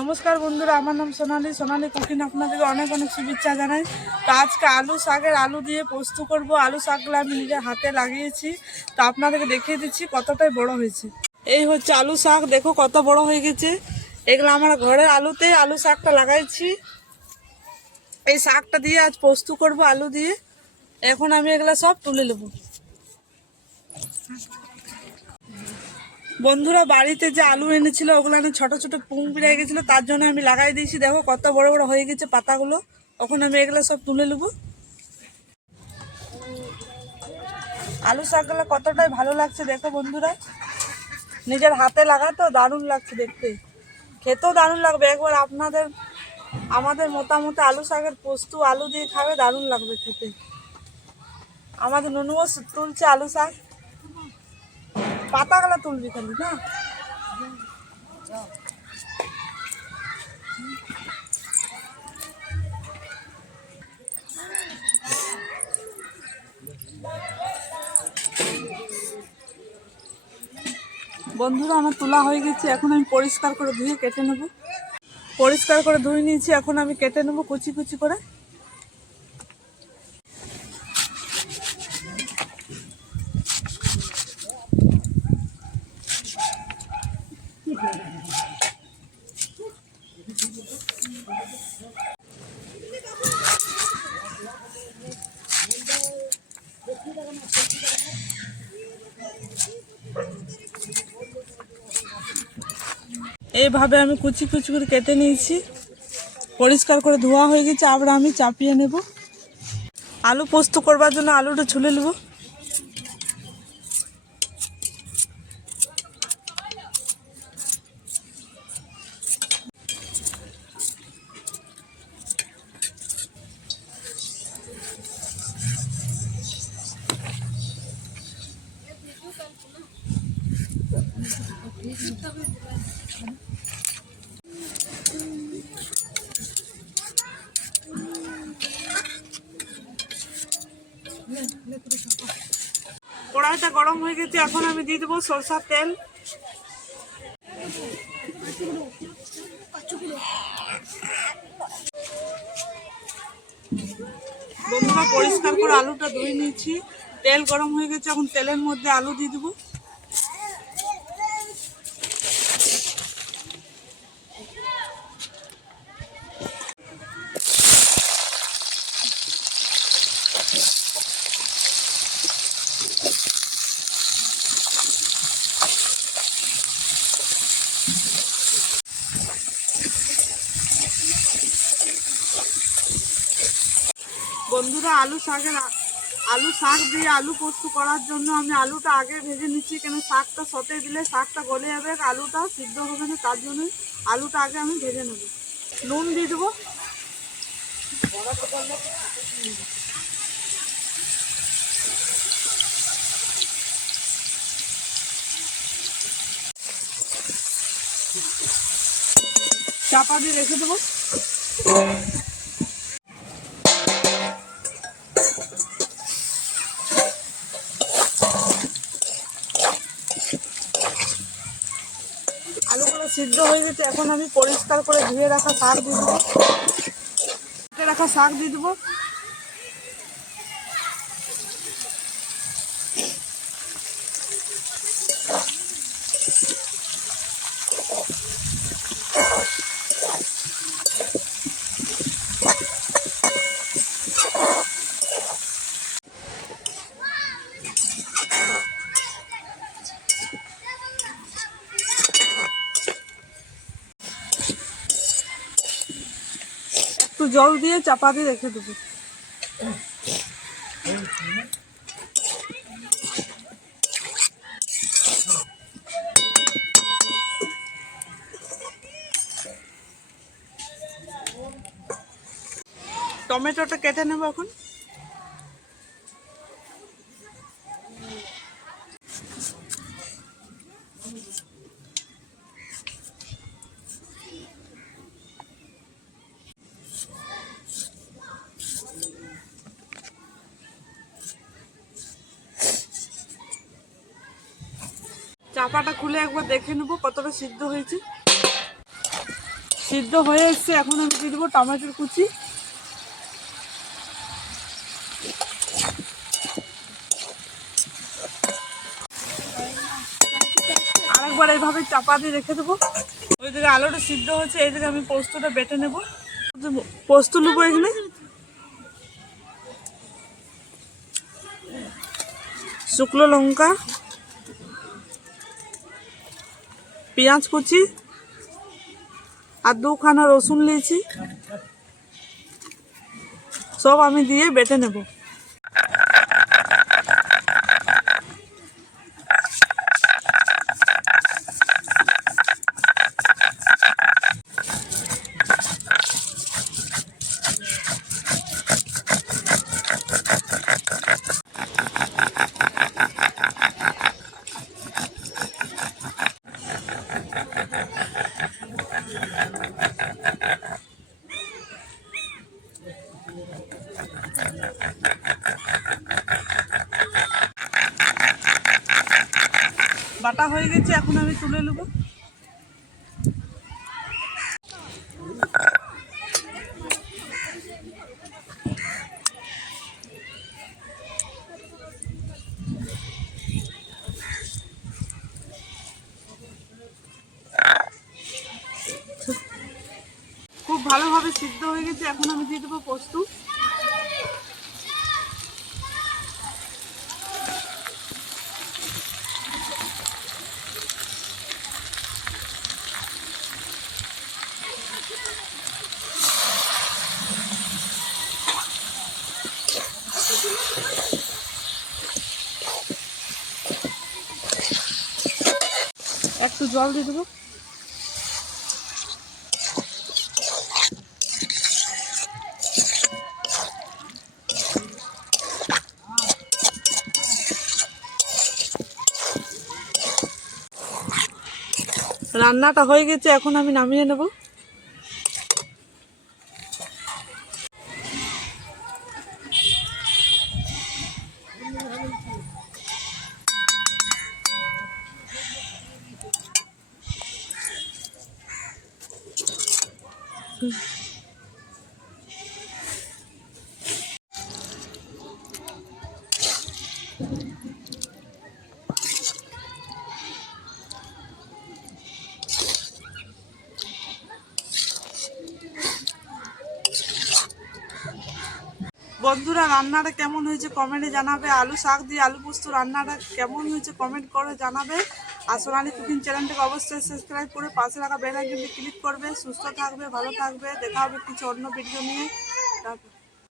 নমস্কার বন্ধুরা, আমার নাম সোনালি। সোনালি কুকিং আপনাদেরকে অনেক অনেক শুভেচ্ছা জানাই। তো আজকে আলু শাকের আলু দিয়ে পোস্ত করব। আলু শাকগুলো আমি নিজের হাতে লাগিয়েছি। তো আপনাদেরকে দেখিয়ে দিচ্ছি কতটাই বড় হয়েছে। এই হচ্ছে আলু শাক, দেখো কত বড় হয়ে গেছে। এগুলো আমার ঘরের আলুতে আলু শাকটা লাগাইছি। এই শাকটা দিয়ে আজ পোস্ত করব আলু দিয়ে। এখন আমি এগুলো সব তুলে নেব। বন্ধুরা বাড়িতে যে আলু এনেছিল, ওগুলো আমি ছোট ছোট পুং বেরিয়ে গেছিল, তার জন্য আমি লাগাই দিয়েছি। দেখো কত বড় বড় হয়ে গেছে পাতাগুলো। তখন আমি এগুলো সব তুলে নেব। আলু শাকগুলো কতটাই ভালো লাগছে দেখো বন্ধুরা। নিজের হাতে লাগা তো দারুণ লাগছে দেখতে। খেতেও দারুণ লাগবে। একবার আপনাদের, আমাদের মোটামুটি আলু শাকের পোস্ত, আলু দিয়ে খাবে, দারুণ লাগবে খেতে। আমাদের নুনুও তুলছে আলু শাক। পাতাগুলো তুলবি খালি না বন্ধুরা, আমার তোলা হয়ে গেছে। এখন আমি পরিষ্কার করে ধুয়ে কেটে নেব। পরিষ্কার করে ধুয়ে নিয়েছি, এখন আমি কেটে নেব কুচি কুচি করে। এইভাবে আমি কুচি কুচি করে কেটে নিয়েছি। পরিষ্কার করে ধোয়া হয়ে গেছে, আবার আমি চাপিয়ে নেব। আলু পোস্ত করবার জন্য আলুটা ছুলে নেব। কড়াইটা গরম হয়ে গেছে, এখন আমি দিয়ে দেবো সরষার তেল। বন্ধুরা, পরিষ্কার করে আলুটা ধুয়ে নিয়েছি। তেল গরম হয়ে গেছে, এখন তেলের মধ্যে আলু দিয়ে দেবো। বন্ধুরা, আলু শাকের আলু শাক দিয়ে আলু পোস্ত করার জন্য আমি আলুটা আগে ভেজে নিচ্ছি। কেন শাকটা সতে দিলে শাকটা গলে যাবে আলুটা সিদ্ধ হবে না, তার জন্য আলুটা আগে আমি ভেজে নেব। নুন দিয়ে দেবো। চাপা দিয়ে রেখে দেবো। গেছে এখন আমি পরিষ্কার করে ধুয়ে রাখা শাক দিয়ে দেবো। রাখা শাক দিয়ে দেবো। জল দিয়ে চাপা দিয়ে রেখে দেবো। টমেটোটা কেটে নেব এখন? চাপাটা খুলে একবার দেখে নেব কতটা সিদ্ধ হয়েছে। সিদ্ধ হয়ে এসছে, এখন আমি দিয়ে দেবো টমেটোর কুচি। আরেকবার এইভাবে চাপা দিয়ে রেখে দেবো। ওই দিকে আলুটা সিদ্ধ হচ্ছে এই দিকে আমি পোস্তটা বেটে নেব। পোস্ত নেব এখানে। শুকনো লঙ্কা। পেঁয়াজ কুচি আর দুখানা রসুন নিয়েছি। সব আমি দিয়ে বেটে নেব। বাটা হয়ে গেছে এখন আমি তুলে নেব খুব ভালোভাবে সিদ্ধ হয়ে গেছে এখন আমি দিয়ে দেবো পোস্ত। একটু জল দিয়ে দেবো। রান্নাটা হয়ে গেছে এখন আমি নামিয়ে নেব। বন্ধুরা, রান্নাটা কেমন হয়েছে কমেন্টে জানাবে। আলু শাক দিয়ে আলু পোস্ত রান্নাটা কেমন হয়েছে কমেন্ট করে জানাবে। আর সোনালি কুকিং চ্যানেলটাকে অবশ্যই সাবস্ক্রাইব করে পাশে রাখা বেল ক্লিক করবে। সুস্থ থাকবে, ভালো থাকবে। দেখা হবে কিছু অন্য ভিডিও নিয়ে।